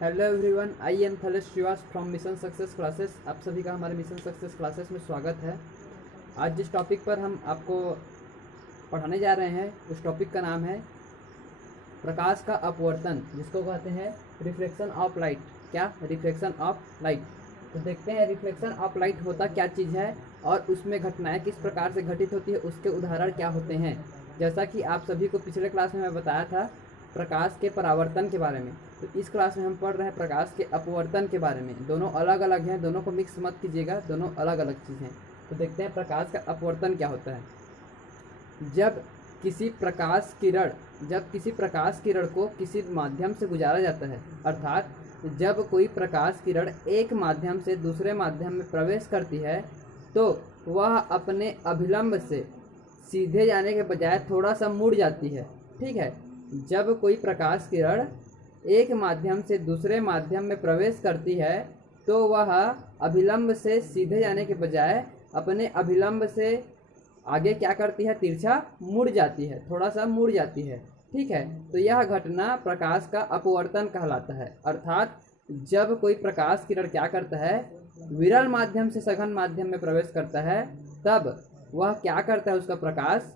Hello everyone, I am Thalesh Shrivas from Mission Success Classes. आप सभी का हमारे मिशन सक्सेस क्लासेस में स्वागत है। आज जिस टॉपिक पर हम आपको पढ़ाने जा रहे हैं उस टॉपिक का नाम है प्रकाश का अपवर्तन, जिसको कहते हैं रिफ्लेक्शन ऑफ लाइट। क्या? Reflection of light. तो देखते हैं रिफ्लेक्शन ऑफ लाइट होता क्या चीज़ है और उसमें घटनाएं किस प्रकार से घटित होती है, उसके उदाहरण क्या होते हैं। जैसा कि आप सभी को पिछले क्लास में मैं बताया था प्रकाश के परावर्तन के बारे में, तो इस क्लास में हम पढ़ रहे हैं प्रकाश के अपवर्तन के बारे में। दोनों अलग अलग हैं, दोनों को मिक्स मत कीजिएगा, दोनों अलग अलग चीज़ें हैं। तो देखते हैं प्रकाश का अपवर्तन क्या होता है। जब किसी प्रकाश किरण को किसी माध्यम से गुजारा जाता है, अर्थात जब कोई प्रकाश किरण एक माध्यम से दूसरे माध्यम में प्रवेश करती है तो वह अपने अभिलंब से सीधे जाने के बजाय थोड़ा सा मुड़ जाती है। ठीक है, जब कोई प्रकाश किरण एक माध्यम से दूसरे माध्यम में प्रवेश करती है तो वह अभिलंब से सीधे जाने के बजाय अपने अभिलंब से आगे क्या करती है, तिरछा मुड़ जाती है, थोड़ा सा मुड़ जाती है। ठीक है, तो यह घटना प्रकाश का अपवर्तन कहलाता है। अर्थात जब कोई प्रकाश किरण क्या करता है, विरल माध्यम से सघन माध्यम में प्रवेश करता है, तब वह क्या करता है, उसका प्रकाश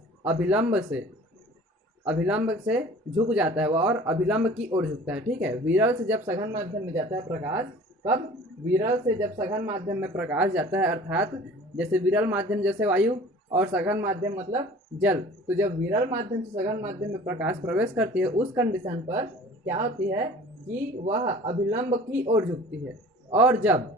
अभिलंब से झुक जाता है वह और अभिलंब की ओर झुकता है। ठीक है, विरल से जब सघन माध्यम में जाता है प्रकाश, कब? विरल से जब सघन माध्यम में प्रकाश जाता है, अर्थात जैसे विरल माध्यम जैसे वायु और सघन माध्यम मतलब जल। तो जब विरल माध्यम से सघन माध्यम में प्रकाश प्रवेश करती है, उस कंडीशन पर क्या होती है कि वह अभिलंब की ओर झुकती है। और जब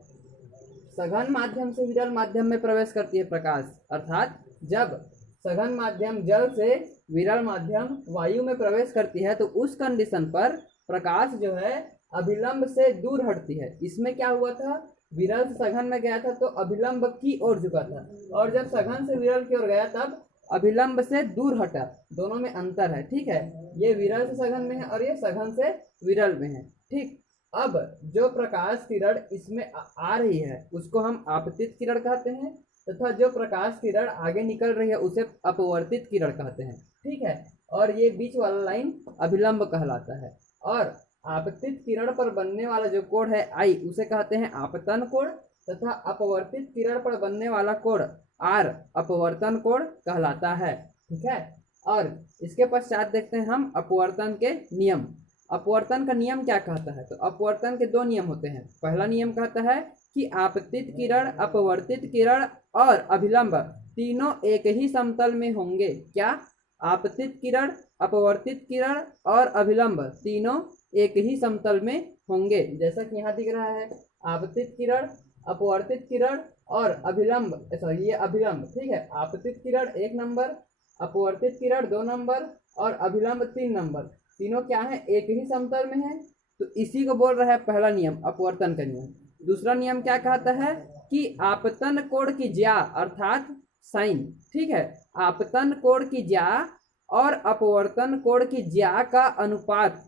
सघन माध्यम से विरल माध्यम में प्रवेश करती है प्रकाश, अर्थात जब सघन माध्यम जल से विरल माध्यम वायु में प्रवेश करती है, तो उस कंडीशन पर प्रकाश जो है अभिलंब से दूर हटती है। इसमें क्या हुआ था, विरल से सघन में गया था तो अभिलंब की ओर झुका था, और जब सघन से विरल की ओर गया तब अभिलंब से दूर हटा। दोनों में अंतर है। ठीक है, ये विरल से सघन में है और ये सघन से विरल में है। ठीक, अब जो प्रकाश किरण इसमें आ रही है उसको हम आपतित किरण कहते हैं, तथा जो प्रकाश किरण आगे निकल रही है उसे अपवर्तित किरण कहते हैं। ठीक है, और ये बीच वाला लाइन अभिलंब कहलाता है। और आपतित किरण पर बनने वाला जो कोण है आई, उसे कहते हैं आपतन कोण, तथा अपवर्तित किरण पर बनने वाला कोण आर अपवर्तन कोण कहलाता है। ठीक है, और इसके पश्चात देखते हैं हम अपवर्तन के नियम। अपवर्तन का नियम क्या कहता है, तो अपवर्तन के दो नियम होते हैं। पहला नियम कहता है कि आपतित किरण, अपवर्तित किरण और अभिलंब तीनों एक ही समतल में होंगे। क्या? आपतित किरण, अपवर्तित किरण और अभिलंब तीनों एक ही समतल में होंगे। जैसा कि यहाँ दिख रहा है, आपतित किरण, अपवर्तित किरण और अभिलंब, सॉरी ये अभिलंब। ठीक है, आपतित किरण 1 नंबर, अपवर्तित किरण 2 नंबर और अभिलंब 3 नंबर, तीनों क्या है, एक ही समतल में है। तो इसी को बोल रहा है पहला नियम, अपवर्तन का नियम। दूसरा नियम क्या कहता है कि आपतन कोण की ज्या अर्थात साइन। ठीक है, आपतन कोण की ज्या और अपवर्तन कोण की ज्या का अनुपात,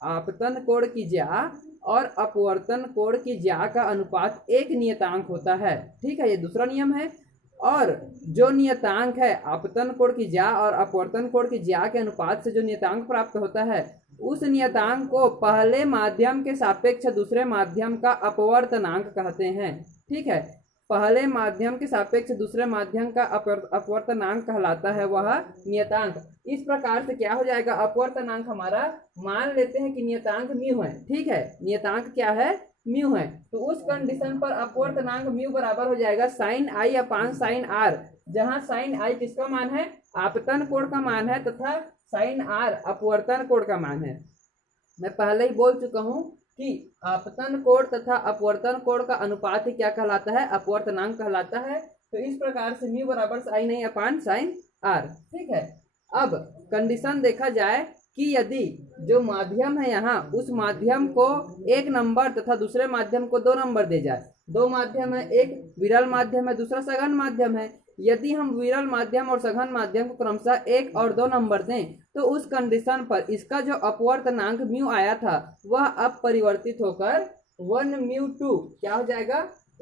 आपतन कोण की ज्या और अपवर्तन कोण की ज्या का अनुपात एक नियतांक होता है। ठीक है, ये दूसरा नियम है। और जो नियतांक है आपतन कोण की ज्या और अपवर्तन कोण की ज्या के अनुपात से जो नियतांक प्राप्त होता है, उस नियतांक को पहले माध्यम के सापेक्ष दूसरे माध्यम का अपवर्तनांक कहते हैं। ठीक है, पहले माध्यम के सापेक्ष दूसरे माध्यम का अपवर्तनांक कहलाता है वह नियतांक। इस प्रकार से क्या हो जाएगा, अपवर्तनांक हमारा, मान लेते हैं कि नियतांक म्यू है। ठीक है, नियतांक क्या है, म्यू है। तो उस कंडीशन पर अपवर्तनांक म्यू बराबर हो जाएगा sine i upon sine r, जहां साइन आई किसका मान है, आपतन कोण का मान है, तथा साइन आर अपवर्तन कोण का मान है। मैं पहले ही बोल चुका हूं कि आपतन कोण तथा अपवर्तन कोण का अनुपात ही क्या कहलाता है, अपवर्तनांक कहलाता है। तो इस प्रकार से म्यू बराबर sine i upon sine r. ठीक है, अब कंडीशन देखा जाए कि यदि जो माध्यम है यहाँ, उस माध्यम को 1 नंबर तथा दूसरे माध्यम को 2 नंबर दे जाए। दो माध्यम है, एक विरल माध्यम है, दूसरा सघन माध्यम है। यदि हम विरल माध्यम और सघन माध्यम को क्रमशः 1 और 2 नंबर दें, तो उस कंडीशन पर इसका जो अपवर्तनांक म्यू आया था वह अब परिवर्तित होकर 1 म्यू 2 क्या हो जाएगा,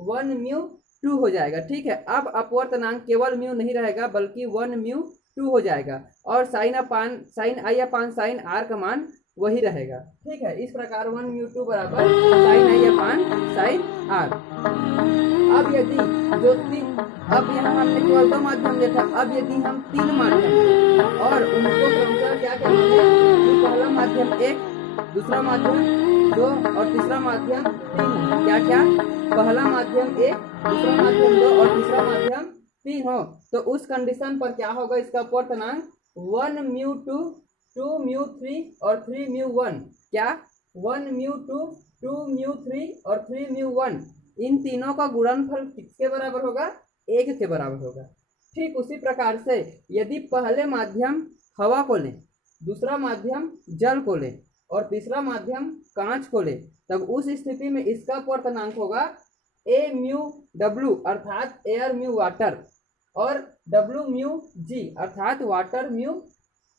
1 म्यू 2 हो जाएगा। ठीक है, अब अपवर्तनांक केवल म्यू नहीं रहेगा बल्कि 1 म्यू 2 हो जाएगा, और sine i upon sine r का मान वही रहेगा। ठीक है, इस प्रकार 1μ2 बराबर sine i upon sine r. अब यदि जो अब यहाँ हमने केवल 2 माध्यम देखा, अब यदि हम 3 माध्यम और उनको क्रमशः क्या करेंगे कि पहला माध्यम 1, दूसरा माध्यम 2 और तीसरा माध्यम 3, क्या क्या पहला माध्यम 1, दूसरा माध्यम 2 और तीसरा माध्यम 3 हो, तो उस कंडीशन पर क्या होगा, इसका अपवर्तनांक 1μ2, 2μ3 और 3μ1, क्या 1μ2, 2μ3 और 3μ1, इन तीनों का गुणनफल किसके बराबर होगा, 1 के बराबर होगा। ठीक उसी प्रकार से यदि पहले माध्यम हवा को लें, दूसरा माध्यम जल को लें और तीसरा माध्यम कांच को लें, तब उस स्थिति में इसका अपवर्तनांक होगा AμW अर्थात एयर म्यू वाटर और WμG अर्थात वाटर म्यू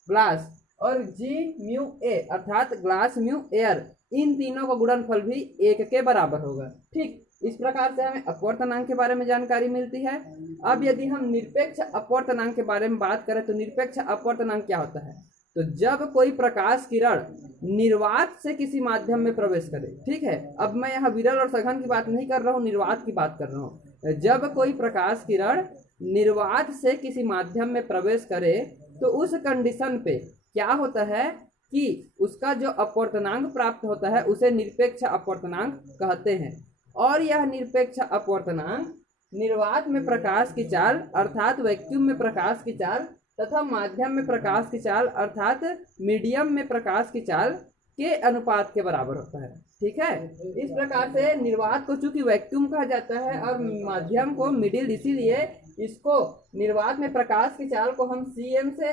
ग्लास और GμA अर्थात ग्लास म्यू एयर, इन तीनों का गुणनफल भी 1 के बराबर होगा। ठीक इस प्रकार से हमें अपवर्तनांक के बारे में जानकारी मिलती है। अब यदि हम निरपेक्ष अपवर्तनांक के बारे में बात करें तो निरपेक्ष अपवर्तनांक क्या होता है, तो जब कोई प्रकाश किरण निर्वात से किसी माध्यम में प्रवेश करे, ठीक है, अब मैं यहाँ विरल और सघन की बात नहीं कर रहा हूँ, निर्वात की बात कर रहा हूँ। जब कोई प्रकाश किरण निर्वात से किसी माध्यम में प्रवेश करे तो उस कंडीशन पे क्या होता है कि उसका जो अपवर्तनांक प्राप्त होता है उसे निरपेक्ष अपवर्तनांक कहते हैं। और यह निरपेक्ष अपवर्तनांक निर्वात में प्रकाश की चाल अर्थात वैक्यूम में प्रकाश की चाल तथा माध्यम में प्रकाश की चाल अर्थात मीडियम में प्रकाश की चाल के अनुपात के बराबर होता है। ठीक है, इस प्रकार से निर्वात को चूंकि वैक्यूम कहा जाता है और माध्यम को मिडिल, इसीलिए इसको निर्वात में प्रकाश की चाल को हम Cm से,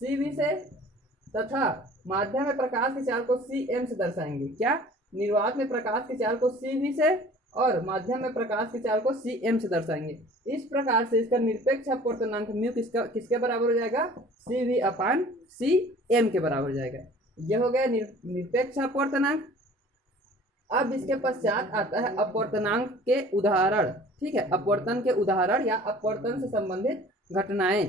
Cv से तथा माध्यम में प्रकाश की चाल को Cm से दर्शाएंगे। क्या, निर्वात में प्रकाश की चाल को Cv से और माध्यम में प्रकाश की चाल को Cm से दर्शाएंगे। इस प्रकार से इसका निरपेक्ष अपवर्तनांक म्यू किसके बराबर हो जाएगा, Cv अपान Cm के बराबर हो जाएगा। यह हो गया निरपेक्ष अपवर्तनांक। अब इसके पश्चात आता है अपवर्तनांक के उदाहरण। ठीक है, अपवर्तन के उदाहरण या अपवर्तन से संबंधित घटनाएं।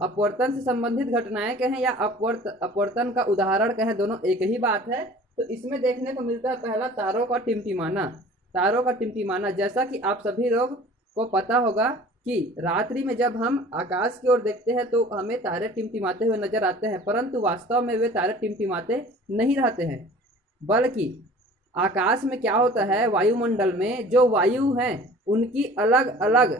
अपवर्तन से संबंधित घटनाएं कहें या अपवर्तन का उदाहरण कहें, दोनों एक ही बात है। तो इसमें देखने को मिलता है पहला तारों का टिमटिमाना। तारों का टिमटिमाना, जैसा कि आप सभी लोग को पता होगा कि रात्रि में जब हम आकाश की ओर देखते हैं तो हमें तारे टिमटिमाते हुए नजर आते हैं, परंतु वास्तव में वे तारे टिमटिमाते नहीं रहते हैं, बल्कि आकाश में क्या होता है, वायुमंडल में जो वायु हैं उनकी अलग अलग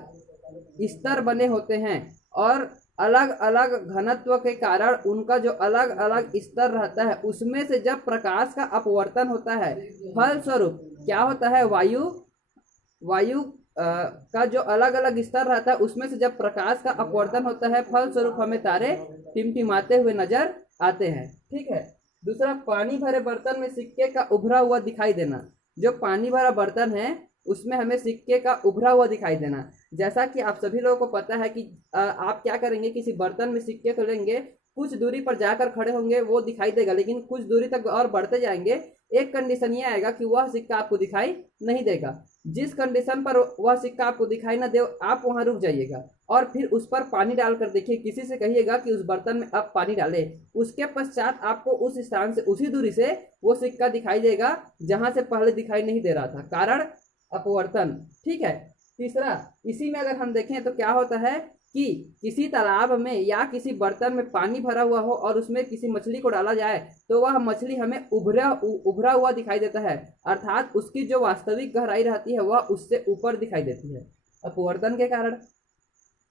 स्तर बने होते हैं और अलग अलग घनत्व के कारण उनका जो अलग अलग स्तर रहता है उसमें से जब प्रकाश का अपवर्तन होता है, फलस्वरूप क्या होता है, वायु का जो अलग अलग स्तर रहता है उसमें से जब प्रकाश का अपवर्तन होता है, फलस्वरूप हमें तारे टिमटिमाते हुए नजर आते हैं। ठीक है, दूसरा पानी भरे बर्तन में सिक्के का उभरा हुआ दिखाई देना। जो पानी भरा बर्तन है उसमें हमें सिक्के का उभरा हुआ दिखाई देना। जैसा कि आप सभी लोगों को पता है कि आप क्या करेंगे, किसी बर्तन में सिक्के को लेंगे, कुछ दूरी पर जाकर खड़े होंगे वो दिखाई देगा, लेकिन कुछ दूरी तक और बढ़ते जाएंगे, एक कंडीशन ये आएगा कि वह सिक्का आपको दिखाई नहीं देगा। जिस कंडीशन पर वह सिक्का आपको दिखाई ना दे आप वहां रुक जाइएगा और फिर उस पर पानी डालकर देखिए, किसी से कहिएगा कि उस बर्तन में अब पानी डाले, उसके पश्चात आपको उस स्थान से, उसी दूरी से वो सिक्का दिखाई देगा जहां से पहले दिखाई नहीं दे रहा था, कारण अपवर्तन। ठीक है, तीसरा इसी में अगर हम देखें तो क्या होता है कि किसी तालाब में या किसी बर्तन में पानी भरा हुआ हो और उसमें किसी मछली को डाला जाए तो वह मछली हमें उभरा हुआ दिखाई देता है, अर्थात उसकी जो वास्तविक गहराई रहती है वह उससे ऊपर दिखाई देती है अपवर्तन के कारण।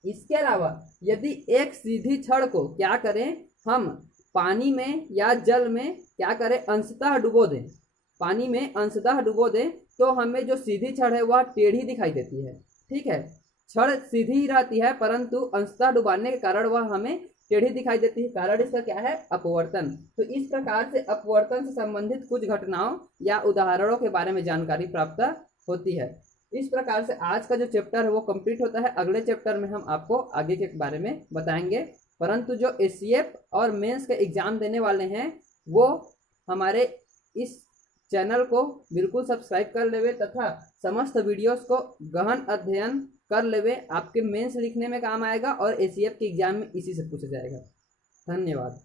इसके अलावा यदि एक सीधी छड़ को क्या करें, हम पानी में या जल में क्या करें, अंशतः डुबो दें, पानी में अंशतः डुबो दें तो हमें जो सीधी छड़ है वह टेढ़ी दिखाई देती है। ठीक है, छड़ सीधी ही रहती है परंतु अंशतः डुबाने के कारण वह हमें टेढ़ी दिखाई देती है, कारण इसका क्या है, अपवर्तन। तो इस प्रकार से अपवर्तन से संबंधित कुछ घटनाओं या उदाहरणों के बारे में जानकारी प्राप्त होती है। इस प्रकार से आज का जो चैप्टर है वो कंप्लीट होता है। अगले चैप्टर में हम आपको आगे के बारे में बताएंगे, परंतु जो एसीएफ और मेंस के एग्जाम देने वाले हैं वो हमारे इस चैनल को बिल्कुल सब्सक्राइब कर लेवे तथा समस्त वीडियोस को गहन अध्ययन कर लेवे, आपके मेंस लिखने में काम आएगा और एसीएफ के एग्जाम में इसी से पूछा जाएगा। धन्यवाद।